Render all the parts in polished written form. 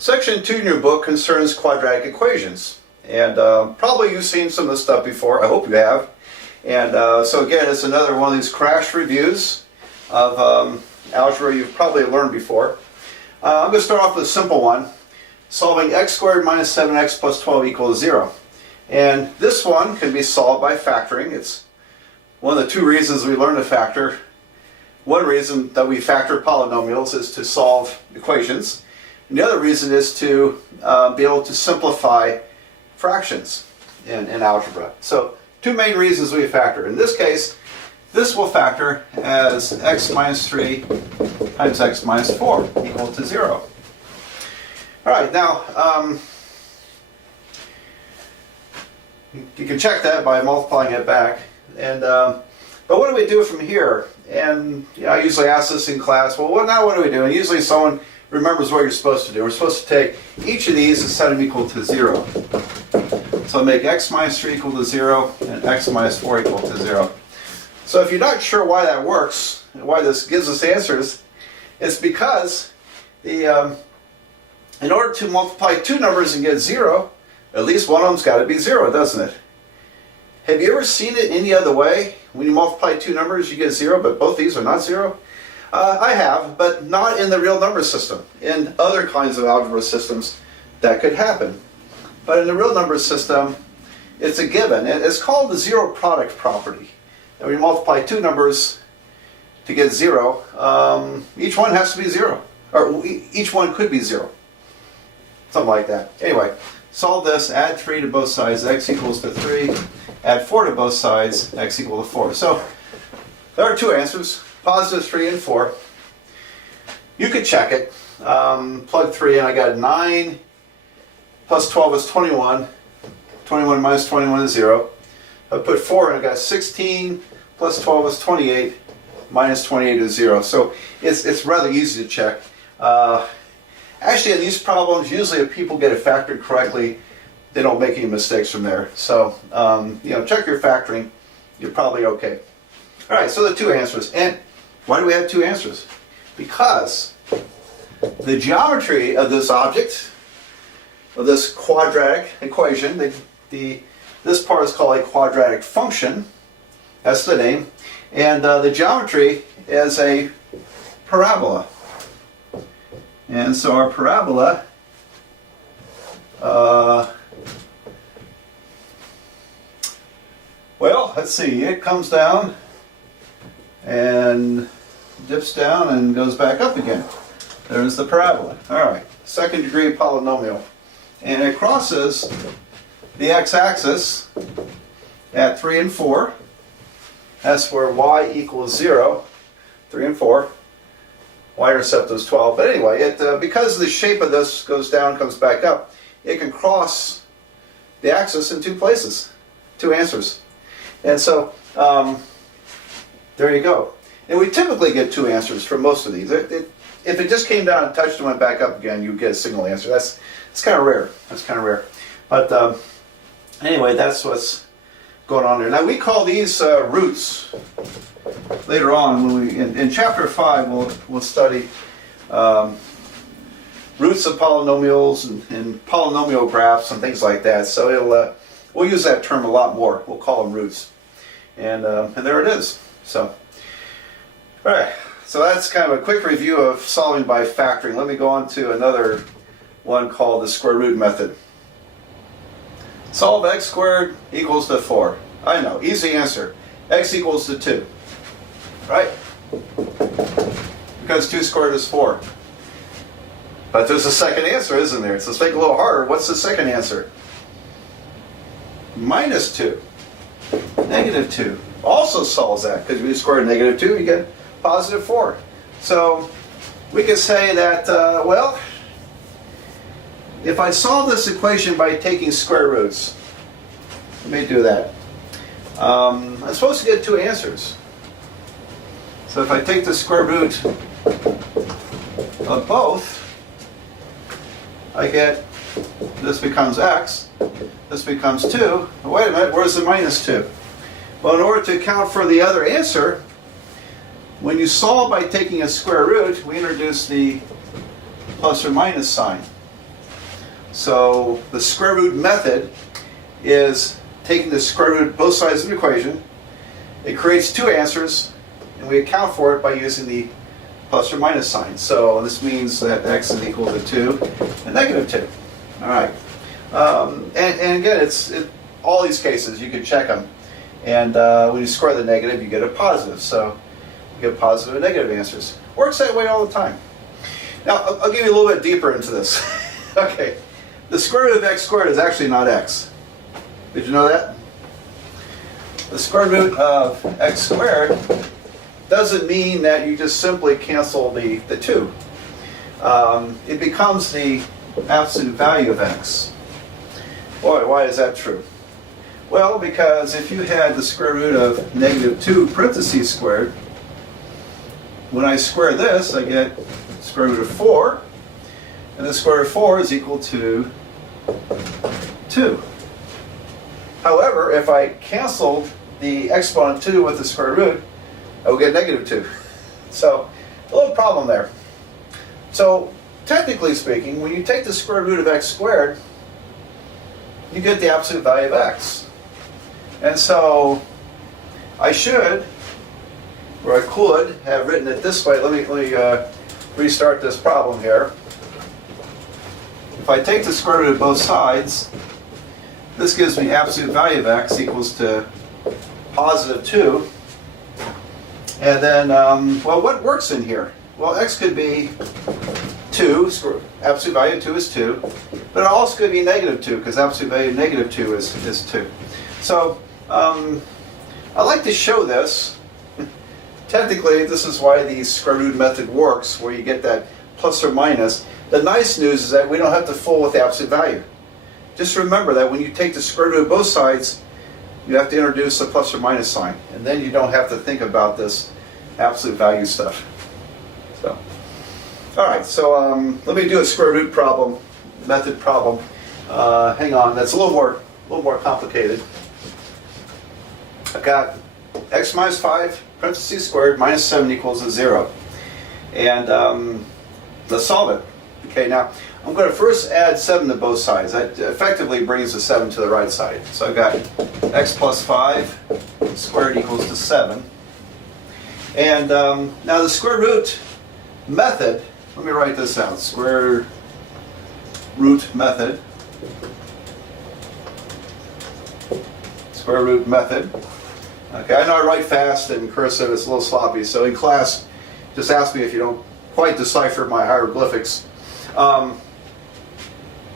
Section 2 in your book concerns quadratic equations. And probably you've seen some of this stuff before. I hope you have. And so again, it's another one of these crash reviews of algebra you've probably learned before. I'm going to start off with a simple one. Solving x squared minus 7x plus 12 equals 0. And this one can be solved by factoring. It's one of the two reasons we learn to factor. One reason that we factor polynomials is to solve equations. And the other reason is to be able to simplify fractions in algebra. So two main reasons we factor. In this case, this will factor as x minus 3 times x minus 4 equal to 0. All right, now you can check that by multiplying it back. And but what do we do from here? And I usually ask this in class. Well, what do we do? And usually someone remembers what you're supposed to do. We're supposed to take each of these and set them equal to 0. So make x minus 3 equal to 0 and x minus 4 equal to 0. So if you're not sure why that works and why this gives us answers, it's because in order to multiply two numbers and get 0, at least one of them's got to be 0, doesn't it? Have you ever seen it any other way? When you multiply two numbers, you get 0, but both these are not 0? I have, but not in the real number system. In other kinds of algebra systems, that could happen. But in the real number system, it's a given. It's called the zero product property. And when you multiply two numbers to get 0, each one has to be 0. Or each one could be 0. Something like that. Anyway, solve this, add 3 to both sides, x equals to 3. Add 4 to both sides, x equal to 4. So there are two answers, positive 3 and 4. You could check it. Plug 3 in, I got 9 plus 12 is 21. 21 minus 21 is 0. I put 4 in, I got 16 plus 12 is 28. Minus 28 is 0. So it's rather easy to check. Actually, in these problems, usually if people get it factored correctly, they don't make any mistakes from there. So, check your factoring. You're probably okay. All right, so the two answers. And why do we have two answers? Because the geometry of this object, of this quadratic equation, this part is called a quadratic function. That's the name. And the geometry is a parabola. And so our parabola well, let's see, it comes down and dips down and goes back up again. There's the parabola. All right, second degree polynomial. And it crosses the x-axis at 3 and 4. That's where y equals 0, 3 and 4. Y-intercept is 12. But anyway, because the shape of this goes down, comes back up, it can cross the axis in two places, two answers. And so, there you go. And we typically get two answers for most of these. If it just came down and touched and went back up again, you get a single answer. It's kind of rare. That's kind of rare. But anyway, that's what's going on there. Now we call these roots. Later on, when in chapter 5, we'll study roots of polynomials and polynomial graphs and things like that. So we'll use that term a lot more. We'll call them roots. And there it is. So, all right. So that's kind of a quick review of solving by factoring. Let me go on to another one called the square root method. Solve x squared equals to 4. I know, easy answer. X equals to 2. Right? Because 2 squared is 4. But there's a second answer, isn't there? So let's make it a little harder. What's the second answer? Minus 2. Negative 2. Also solves that, because if you square negative 2, you get positive 4. So we could say that, well, if I solve this equation by taking square roots, let me do that. I'm supposed to get two answers. So if I take the square root of both, I get, this becomes x, this becomes 2. Wait a minute, where's the minus 2? Well, in order to account for the other answer, when you solve by taking a square root, we introduce the plus or minus sign. So the square root method is taking the square root of both sides of the equation. It creates two answers, and we account for it by using the plus or minus sign. So this means that x is equal to 2 and negative 2. All right. And again, all these cases, you can check them. And when you square the negative, you get a positive. So you get positive and negative answers. Works that way all the time. Now, I'll give you a little bit deeper into this. Okay. The square root of x squared is actually not x. Did you know that? The square root of x squared doesn't mean that you just simply cancel the 2. It becomes the absolute value of x. Boy, why is that true? Well, because if you had the square root of negative 2 parentheses squared, when I square this, I get square root of 4, and the square root of 4 is equal to 2. However, if I canceled the exponent 2 with the square root, I will get negative 2. So, a little problem there. So, technically speaking, when you take the square root of x squared, you get the absolute value of x. And so, I should, or I could, have written it this way. Let me restart this problem here. If I take the square root of both sides, this gives me absolute value of x equals to positive 2. And then, well, what works in here? Well, x could be 2, absolute value of 2 is 2, but it also could be negative 2, because absolute value of negative 2 is 2. So, I like to show this. Technically, this is why the square root method works, where you get that plus or minus. The nice news is that we don't have to fool with the absolute value. Just remember that when you take the square root of both sides, you have to introduce a plus or minus sign, and then you don't have to think about this absolute value stuff. So, all right. So let me do a square root problem, method problem. Hang on, that's a little more complicated. I've got x minus 5 parentheses squared minus 7 equals 0, and let's solve it. Okay, now I'm going to first add 7 to both sides. That effectively brings the 7 to the right side. So I've got x plus 5 squared equals to 7. And now the square root method, let me write this out. Square root method. Square root method. Okay, I know I write fast and cursive, it's a little sloppy. So in class, just ask me if you don't quite decipher my hieroglyphics.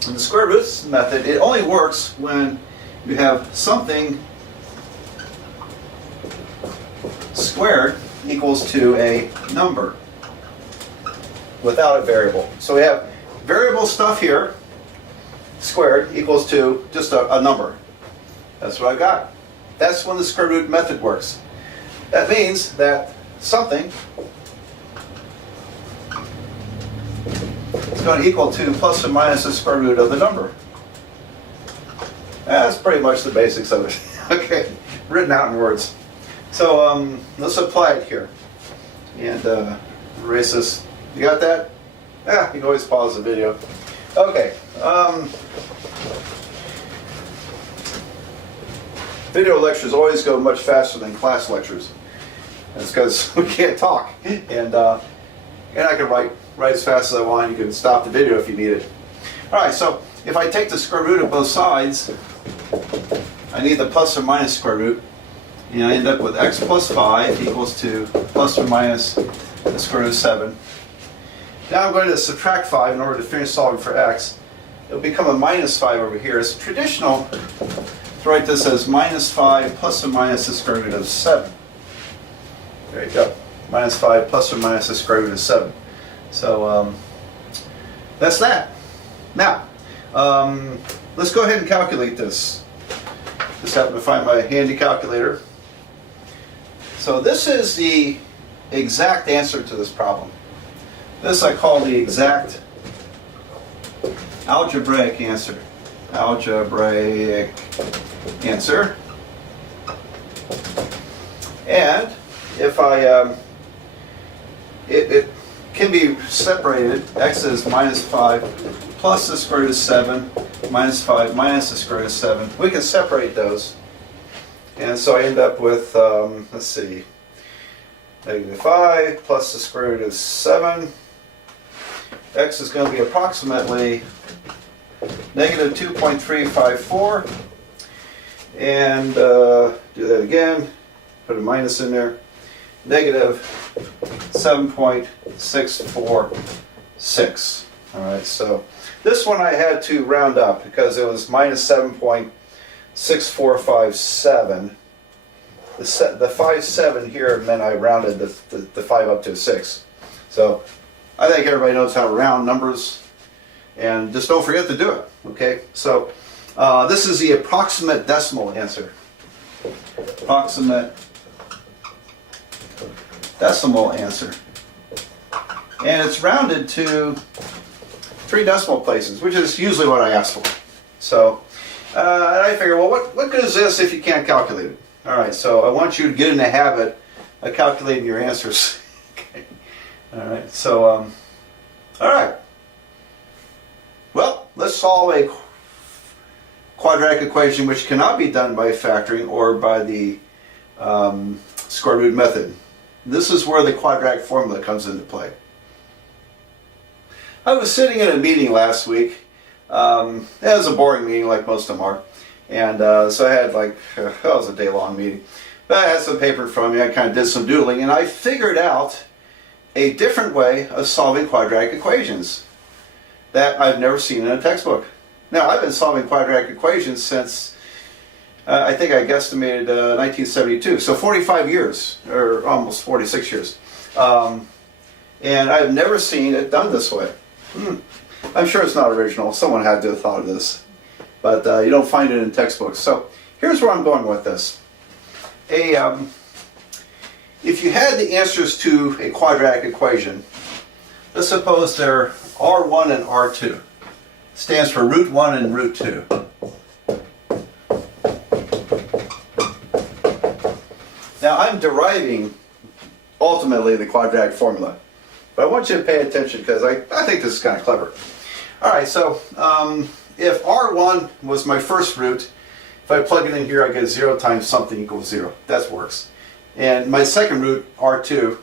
In the square root method, it only works when you have something squared equals to a number without a variable. So we have variable stuff here, squared equals to just a number. That's what I got. That's when the square root method works. That means that something is going to equal to plus or minus the square root of the number. That's pretty much the basics of it. Okay, written out in words. So let's apply it here. And erase this. You got that? Yeah, you can always pause the video. Okay. Video lectures always go much faster than class lectures. That's because we can't talk. And I can write as fast as I want. You can stop the video if you need it. All right, so if I take the square root of both sides, I need the plus or minus square root. And I end up with x plus 5 equals to plus or minus the square root of 7. Now I'm going to subtract 5 in order to finish solving for x. It'll become a minus 5 over here. It's traditional to write this as minus 5 plus or minus the square root of 7. There you go. Minus 5 plus or minus the square root of 7. So that's that. Now, let's go ahead and calculate this. Just happen to find my handy calculator. So this is the exact answer to this problem. This I call the exact algebraic answer. Algebraic answer. And if I, it can be separated. X is minus 5 plus the square root of 7 minus 5 minus the square root of 7. We can separate those. And so I end up with, let's see, negative 5 plus the square root of 7. X is going to be approximately negative 2.354. And do that again, put a minus in there, negative 7.646. All right, so this one I had to round up because it was minus 7.6457. The 5.7 here meant I rounded the 5 up to a 6. So I think everybody knows how to round numbers, and just don't forget to do it. Okay, so this is the approximate decimal answer. Approximate decimal answer. And it's rounded to 3 decimal places, which is usually what I ask for. So, and I figure, well, what good is this if you can't calculate it? All right, so I want you to get in the habit of calculating your answers. Okay. All right, so, all right. Well, let's solve a quadratic equation which cannot be done by factoring or by the square root method. This is where the quadratic formula comes into play. I was sitting in a meeting last week. It was a boring meeting like most of them are. And so I had that was a day-long meeting. But I had some paper in front of me, I kind of did some doodling, and I figured out a different way of solving quadratic equations that I've never seen in a textbook. Now, I've been solving quadratic equations since, I think I guesstimated 1972, so 45 years, or almost 46 years. And I've never seen it done this way. I'm sure it's not original. Someone had to have thought of this. But you don't find it in textbooks. So here's where I'm going with this. If you had the answers to a quadratic equation, let's suppose they're R1 and R2. Stands for root 1 and root 2. Now I'm deriving ultimately the quadratic formula. But I want you to pay attention because I think this is kind of clever. Alright, so if R1 was my first root, if I plug it in here I get 0 times something equals 0. That works. And my second root, R2,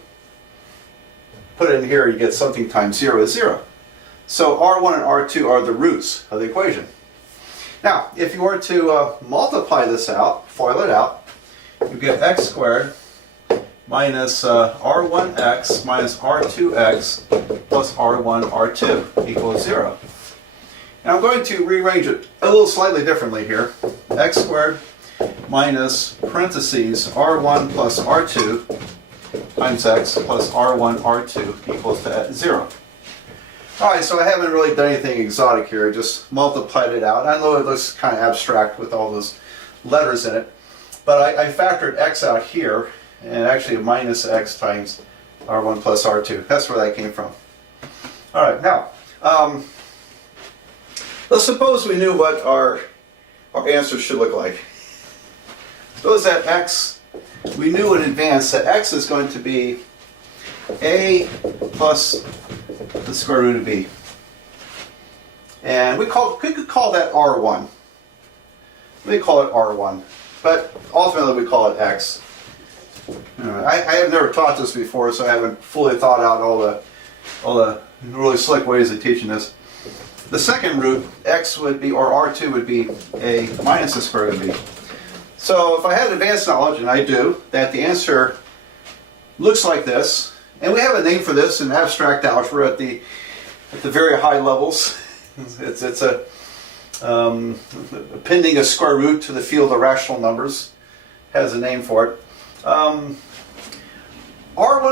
put it in here, you get something times 0 is 0. So R1 and R2 are the roots of the equation. Now, if you were to multiply this out, FOIL it out, you get x squared minus R1x minus R2x plus R1 R2 equals 0. Now I'm going to rearrange it a little slightly differently here. X squared minus parentheses R1 plus R2 times x plus R1 R2 equals to 0. Alright, so I haven't really done anything exotic here. I just multiplied it out. I know it looks kind of abstract with all those letters in it, but I factored x out here, and actually minus x times R1 plus R2. That's where that came from. Alright, now, let's suppose we knew what our answer should look like. Suppose that x, we knew in advance that x is going to be a plus the square root of b. And we could call that R1. Let me call it R1. But ultimately we call it x. I have never taught this before, so I haven't fully thought out all the really slick ways of teaching this. The second root, x would be, or R2 would be a minus the square root of b. So if I had advanced knowledge, and I do, that the answer looks like this, and we have a name for this in abstract algebra at the very high levels. It's appending a square root to the field of rational numbers. Has a name for it. R1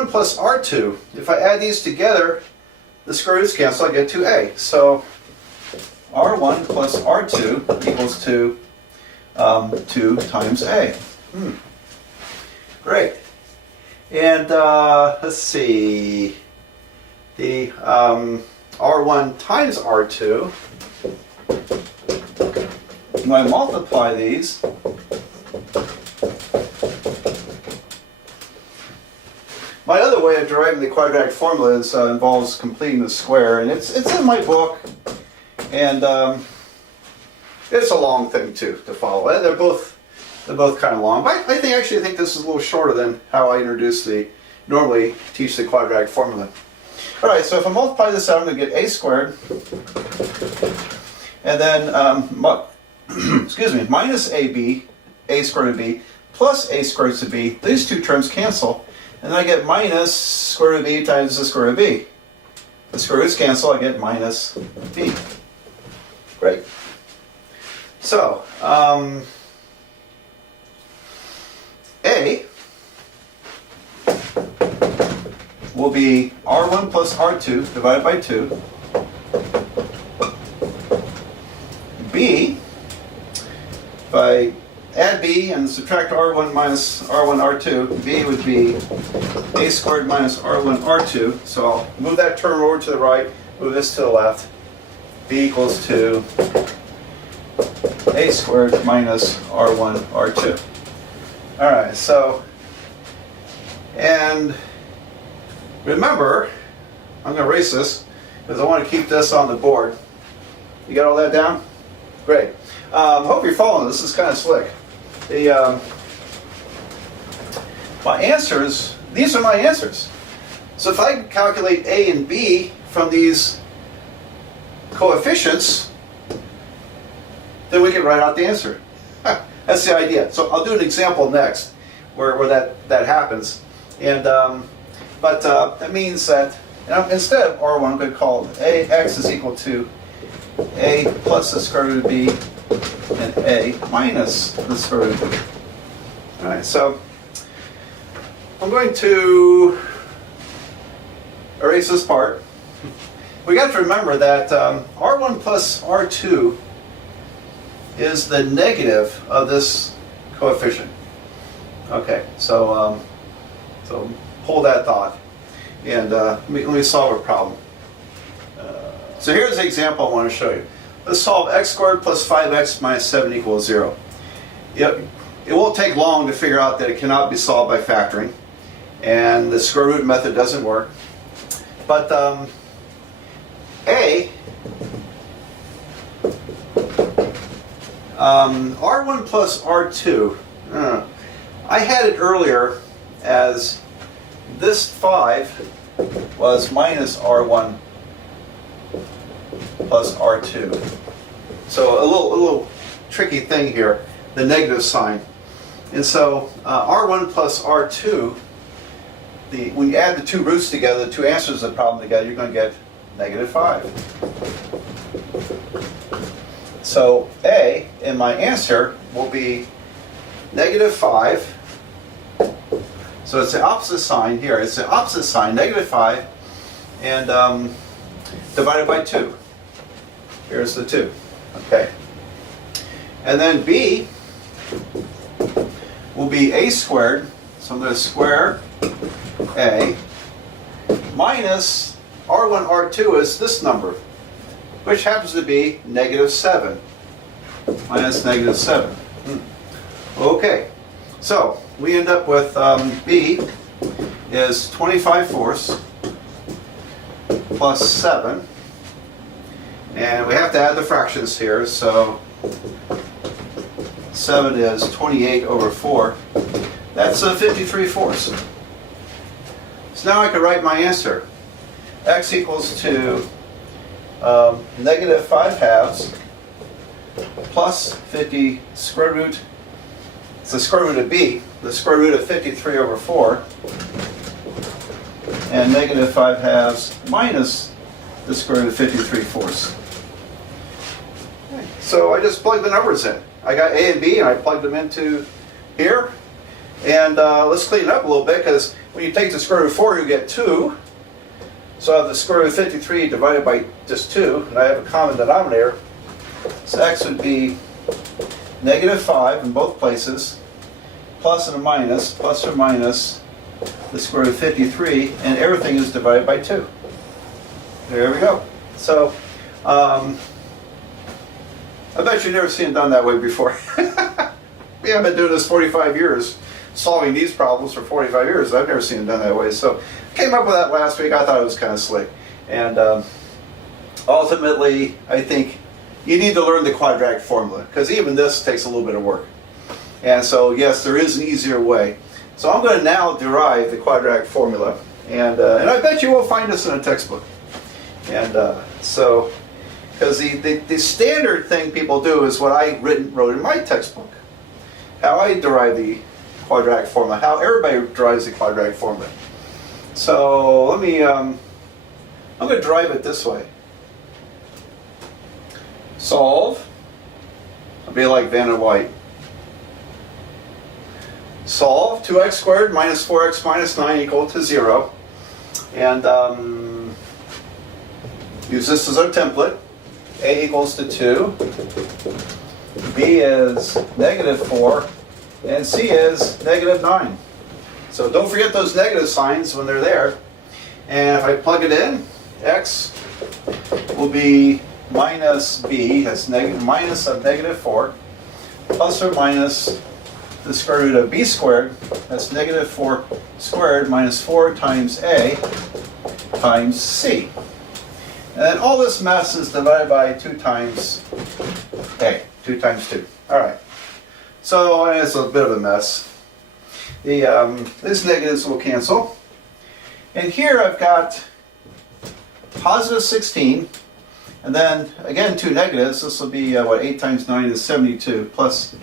plus R2, if I add these together, the square roots cancel, I get 2a. So R1 plus R2 equals to 2 times a. Great. And let's see, the R1 times R2, when I multiply these, my other way of deriving the quadratic formula is, involves completing the square, and it's in my book, And it's a long thing too to follow. They're both kind of long. But I think this is a little shorter than how I normally teach the quadratic formula. All right, so if I multiply this out, I'm going to get a squared, and then excuse me, minus ab, a squared root of b, plus a squared root of b. These two terms cancel, and then I get minus square root of b times the square root of b. The square roots cancel, I get minus b. Great. So, a will be r1 plus r2 divided by 2. B, if I add b and subtract r1 minus r1 r2, b would be a squared minus r1 r2. So I'll move that term over to the right, move this to the left. B equals to a squared minus r1 r2. All right, so, and remember, I'm going to erase this because I want to keep this on the board. You got all that down? Great. Hope you're following. This is kind of slick. My answers, these are my answers. So if I calculate a and b from these coefficients, then we can write out the answer. That's the idea. So I'll do an example next where that happens. And but that means that instead of r1, I'm going to call ax is equal to a plus the square root of b and a minus the square root of b. All right, so I'm going to erase this part. We got to remember that r1 plus r2 is the negative of this coefficient. Okay, so so hold that thought, and let me solve a problem. So here's the example I want to show you. Let's solve x squared plus 5x minus 7 equals 0. It won't take long to figure out that it cannot be solved by factoring, and the square root method doesn't work. But r1 plus r2, I had it earlier as this 5 was minus r1 plus r2. So a little tricky thing here, the negative sign. And so r1 plus r2, when you add the two roots together, the two answers of the problem together, you're going to get negative 5. So a in my answer will be negative 5. So it's the opposite sign here. It's the opposite sign, negative 5, and divided by 2. Here's the 2. Okay. And then b will be a squared. So I'm going to square a minus r1, r2 is this number, which happens to be negative 7. Minus negative 7. Okay. So we end up with b is 25/4 plus 7. And we have to add the fractions here, so 7 is 28/4. That's 53/4. So now I can write my answer. X equals to negative 5/2 plus 50 square root, it's the square root of b, the square root of 53/4, and negative 5/2 minus the square root of 53/4. So I just plugged the numbers in. I got a and b and I plugged them into here. And let's clean it up a little bit, because when you take the square root of 4, you get 2. So I have the square root of 53 divided by just 2, and I have a common denominator. So x would be negative 5 in both places, plus and a minus, plus or minus the square root of 53, and everything is divided by 2. There we go. So I bet you've never seen it done that way before. We have been doing this 45 years, solving these problems for 45 years. I've never seen it done that way. So I came up with that last week. I thought it was kind of slick. And ultimately, I think you need to learn the quadratic formula, because even this takes a little bit of work. And so, yes, there is an easier way. So I'm going to now derive the quadratic formula, and I bet you will find this in a textbook. And so, because the standard thing people do is what I wrote in my textbook, how I derive the quadratic formula, how everybody derives the quadratic formula. So let me, I'm going to derive it this way. Solve. I'll be like Van and White. Solve 2x squared minus 4x minus 9 equal to 0. And use this as our template. A equals to 2. B is negative 4. And C is negative 9. So don't forget those negative signs when they're there. And if I plug it in, x will be minus b, that's minus of negative 4, plus or minus the square root of b squared, that's negative 4 squared minus 4 times a times c. And then all this mess is divided by 2 times a, 2 times 2. All right. So it's a bit of a mess. These negatives will cancel. And here I've got positive 16. And then, again, 2 negatives. This will be, 8 times 9 is 72. Plus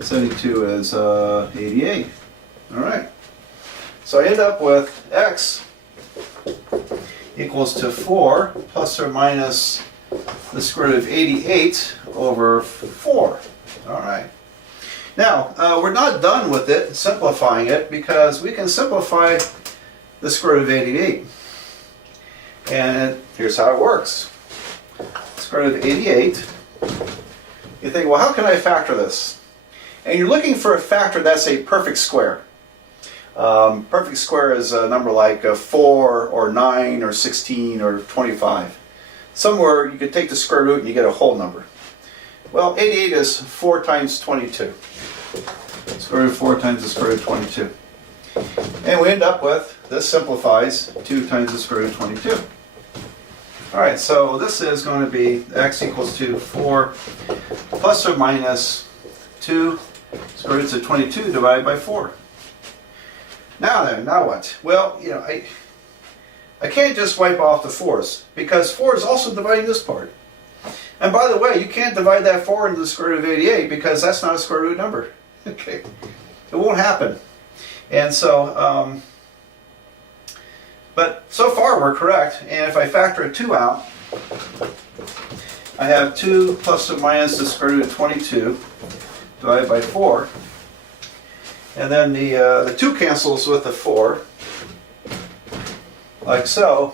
72 is 88. All right. So I end up with x equals to 4 plus or minus the square root of 88 over 4. All right. Now, we're not done with it, simplifying it, because we can simplify the square root of 88. And here's how it works. Square root of 88. You think, well, how can I factor this? And you're looking for a factor that's a perfect square. Perfect square is a number like 4 or 9 or 16 or 25. Somewhere you could take the square root and you get a whole number. Well, 88 is 4 times 22. Square root of 4 times the square root of 22. And we end up with, this simplifies, 2 times the square root of 22. Alright, so this is going to be x equals to 4 plus or minus 2 square roots of 22 divided by 4. Now then, now what? Well, you know, I can't just wipe off the 4's, because 4 is also dividing this part. And by the way, you can't divide that 4 into the square root of 88, because that's not a square root number. Okay, it won't happen. And so, but so far we're correct. And if I factor a 2 out, I have 2 plus or minus the square root of 22 divided by 4. And then the 2 cancels with the 4, like so.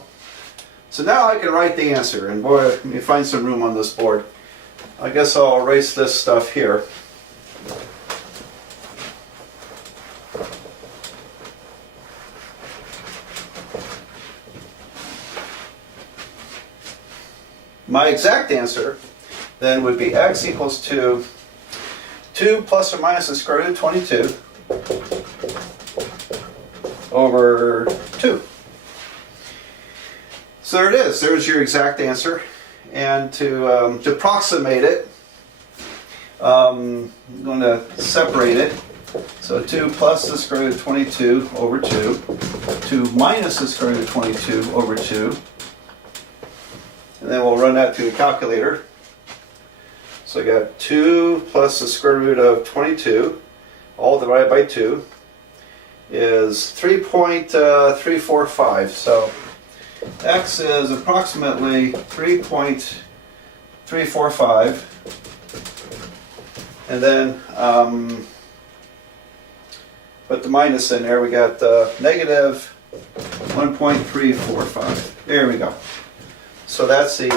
So now I can write the answer. And boy, let me find some room on this board. I guess I'll erase this stuff here. My exact answer then would be x equals to 2 plus or minus the square root of 22 over 2. So there it is. There's your exact answer. And to approximate it, I'm going to separate it. So 2 plus the square root of 22 over 2. 2 minus the square root of 22 over 2. And then we'll run that through the calculator. So I got 2 plus the square root of 22, all divided by 2, is 3.345. So x is approximately 3.345. And then put the minus in there. We got negative 1.345. There we go. So that's the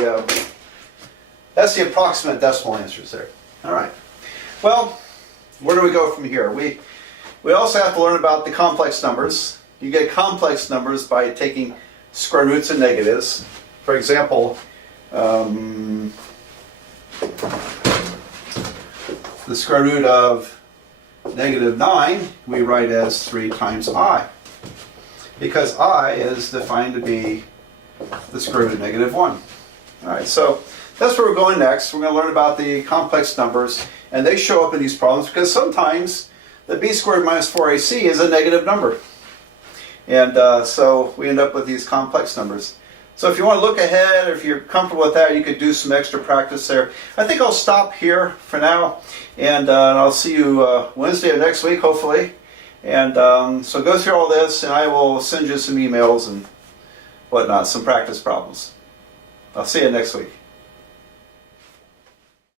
approximate decimal answers there. All right. Well, where do we go from here? We also have to learn about the complex numbers. You get complex numbers by taking square roots and negatives. For example, the square root of negative 9 we write as 3 times I, because I is defined to be the square root of negative 1. All right, so that's where we're going next. We're going to learn about the complex numbers, and they show up in these problems because sometimes the b squared minus 4ac is a negative number. And so we end up with these complex numbers. So if you want to look ahead, or if you're comfortable with that, you could do some extra practice there. I think I'll stop here for now, and I'll see you Wednesday of next week, hopefully. And so go through all this, and I will send you some emails and whatnot, some practice problems. I'll see you next week.